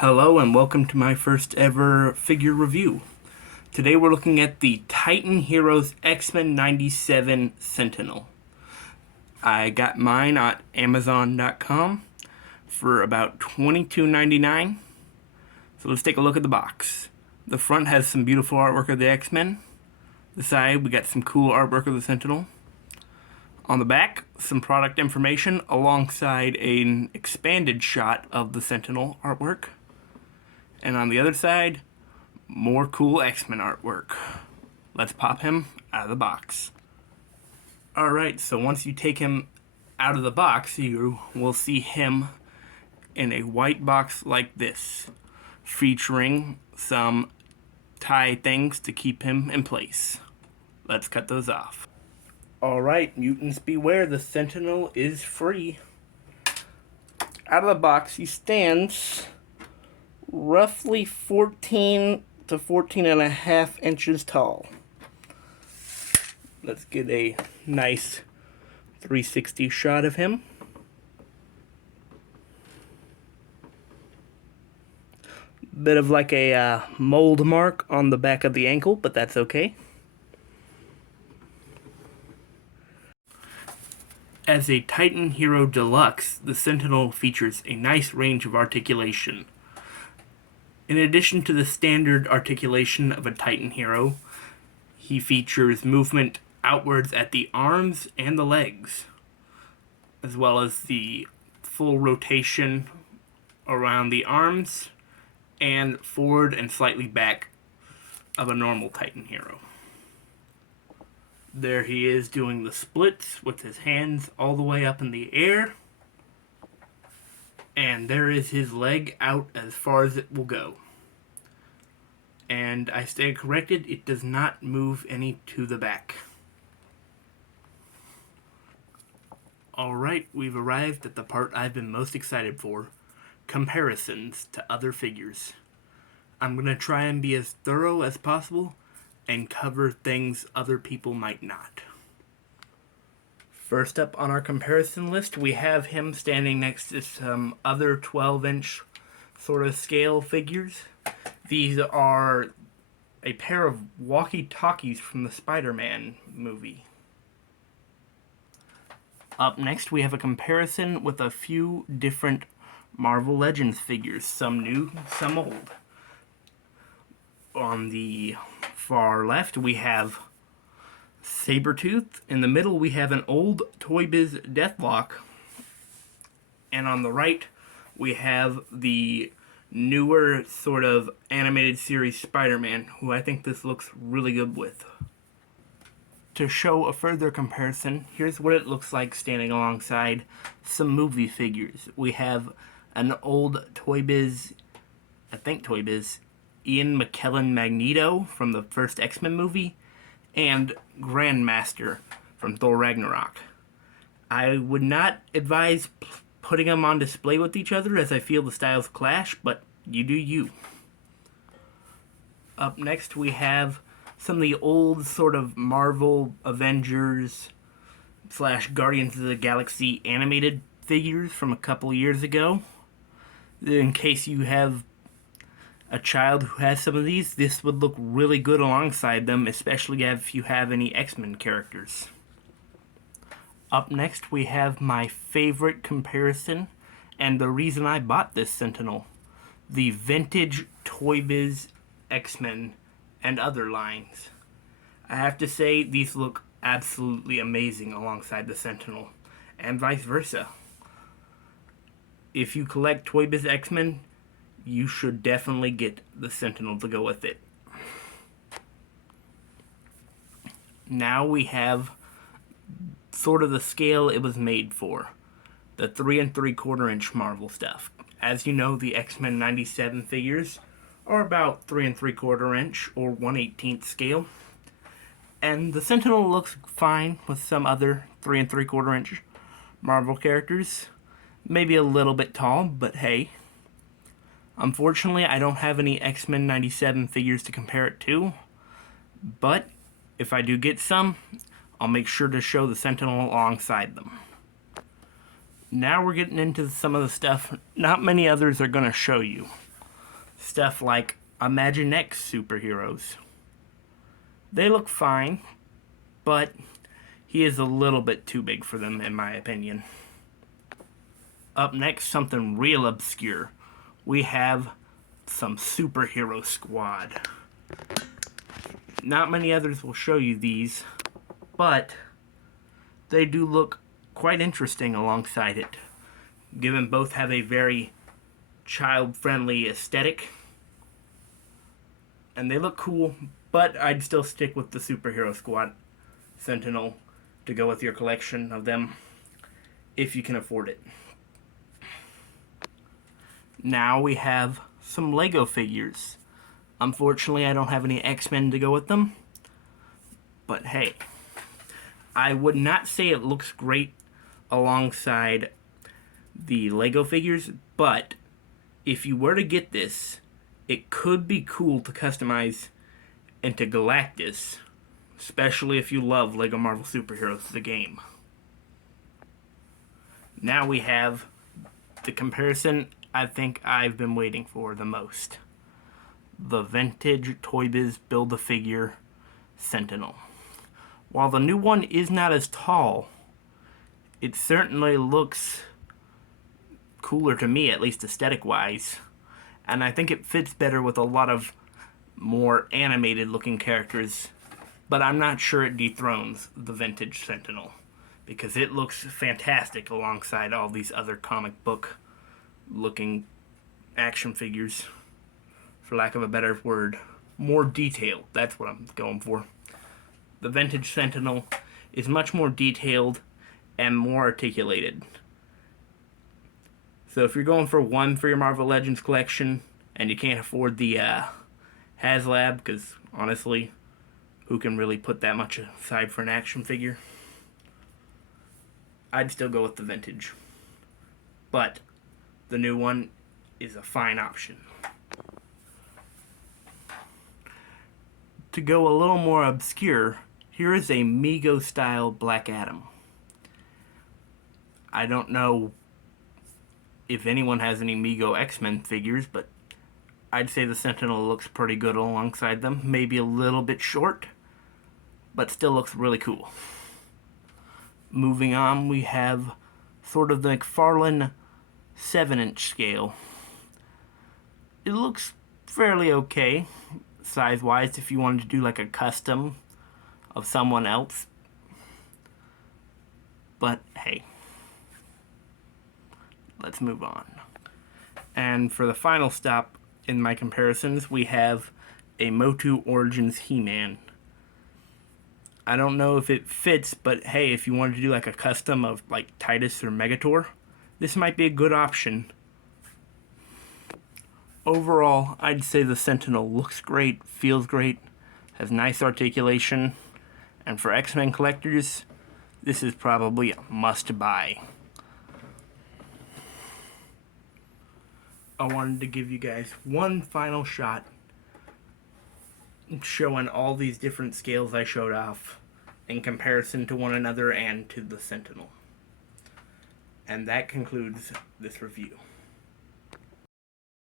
Hello and welcome to my first ever figure review. Today we're looking at the Titan Heroes X-Men 97 Sentinel. I got mine at Amazon.com for about $22.99. So let's take a look at the box. The front has some beautiful artwork of the X-Men. The side we got some cool artwork of the Sentinel. On the back, some product information alongside an expanded shot of the Sentinel artwork. And on the other side, more cool X-Men artwork. Let's pop him out of the box. Alright, so once you take him out of the box, you will see him in a white box like this, featuring some tie things to keep him in place. Let's cut those off. Alright, mutants beware, the Sentinel is free. Out of the box, he stands roughly 14 to 14 and a half inches tall. Let's get a nice 360 shot of him. Bit of like a mold mark on the back of the ankle, but that's okay. As a Titan Hero Deluxe, the Sentinel features a nice range of articulation. In addition to the standard articulation of a Titan hero, he features movement outwards at the arms and the legs, as well as the full rotation around the arms and forward and slightly back of a normal Titan hero. There he is doing the splits with his hands all the way up in the air. And there is his leg out as far as it will go. And I stand corrected, it does not move any to the back. Alright, we've arrived at the part I've been most excited for. Comparisons to other figures. I'm going to try and be as thorough as possible and cover things other people might not. First up on our comparison list, we have him standing next to some other 12-inch sort of scale figures. These are a pair of walkie-talkies from the Spider-Man movie. Up next, we have a comparison with a few different Marvel Legends figures, some new, some old. On the far left, we have Sabretooth. In the middle, we have an old TOY-BIZ Deathlock. And on the right, we have the newer sort of animated series Spider-Man, who I think this looks really good with. To show a further comparison, here's what it looks like standing alongside some movie figures. We have an old TOY-BIZ, I think TOY-BIZ, Ian McKellen Magneto from the first X-Men movie, and Grandmaster from Thor Ragnarok. I would not advise putting them on display with each other as I feel the styles clash, but you do you. Up next we have some of the old sort of Marvel Avengers / Guardians of the Galaxy animated figures from a couple years ago. In case you have a child who has some of these, this would look really good alongside them, especially if you have any X-Men characters. Up next, we have my favorite comparison, and the reason I bought this Sentinel. The vintage TOY-BIZ X-Men and other lines. I have to say, these look absolutely amazing alongside the Sentinel, and vice versa. If you collect TOY-BIZ X-Men, you should definitely get the Sentinel to go with it. Now we have sort of the scale it was made for. The 3 3/4 inch Marvel stuff. As you know, the X-Men 97 figures are about 3 3/4 inch or 1/18 scale. And the Sentinel looks fine with some other 3 3/4 inch Marvel characters. Maybe a little bit tall, but hey. Unfortunately, I don't have any X-Men 97 figures to compare it to, but if I do get some, I'll make sure to show the Sentinel alongside them. Now we're getting into some of the stuff not many others are going to show you. stuff like Imaginext superheroes. They look fine, but he is a little bit too big for them in my opinion. Up next, something real obscure. We have some superhero squad. Not many others will show you these, but they do look quite interesting alongside it, given both have a very child-friendly aesthetic. And they look cool, but I'd still stick with the superhero squad Sentinel to go with your collection of them if you can afford it. Now we have some Lego figures. Unfortunately, I don't have any X-Men to go with them. But hey, I would not say it looks great alongside the Lego figures, but if you were to get this, it could be cool to customize into Galactus, especially if you love Lego Marvel Superheroes, the game. Now we have the comparison I think I've been waiting for the most. The vintage TOY-BIZ Build-A-Figure Sentinel. While the new one is not as tall, it certainly looks cooler to me, at least aesthetic-wise. And I think it fits better with a lot of more animated-looking characters. But I'm not sure it dethrones the vintage Sentinel, because it looks fantastic alongside all these other comic book looking action figures, for lack of a better word. More detailed, that's what I'm going for. The vintage Sentinel is much more detailed and more articulated. So if you're going for one for your Marvel Legends collection and you can't afford the HasLab, because honestly, who can really put that much aside for an action figure? I'd still go with the vintage. But the new one is a fine option. To go a little more obscure, here is a Mego style Black Adam. I don't know if anyone has any Mego X-Men figures, but I'd say the Sentinel looks pretty good alongside them. Maybe a little bit short, but still looks really cool. Moving on, we have sort of the McFarlane 7-inch scale. It looks fairly okay, size-wise, if you wanted to do like a custom of someone else. But hey, let's move on. And for the final stop in my comparisons, we have a Motu Origins He-Man. I don't know if it fits, but hey, if you wanted to do like a custom of like Titus or Megator, this might be a good option. Overall, I'd say the Sentinel looks great, feels great, has nice articulation, and for X-Men collectors, this is probably a must-buy. I wanted to give you guys one final shot showing all these different scales I showed off in comparison to one another and to the Sentinel. And that concludes this review.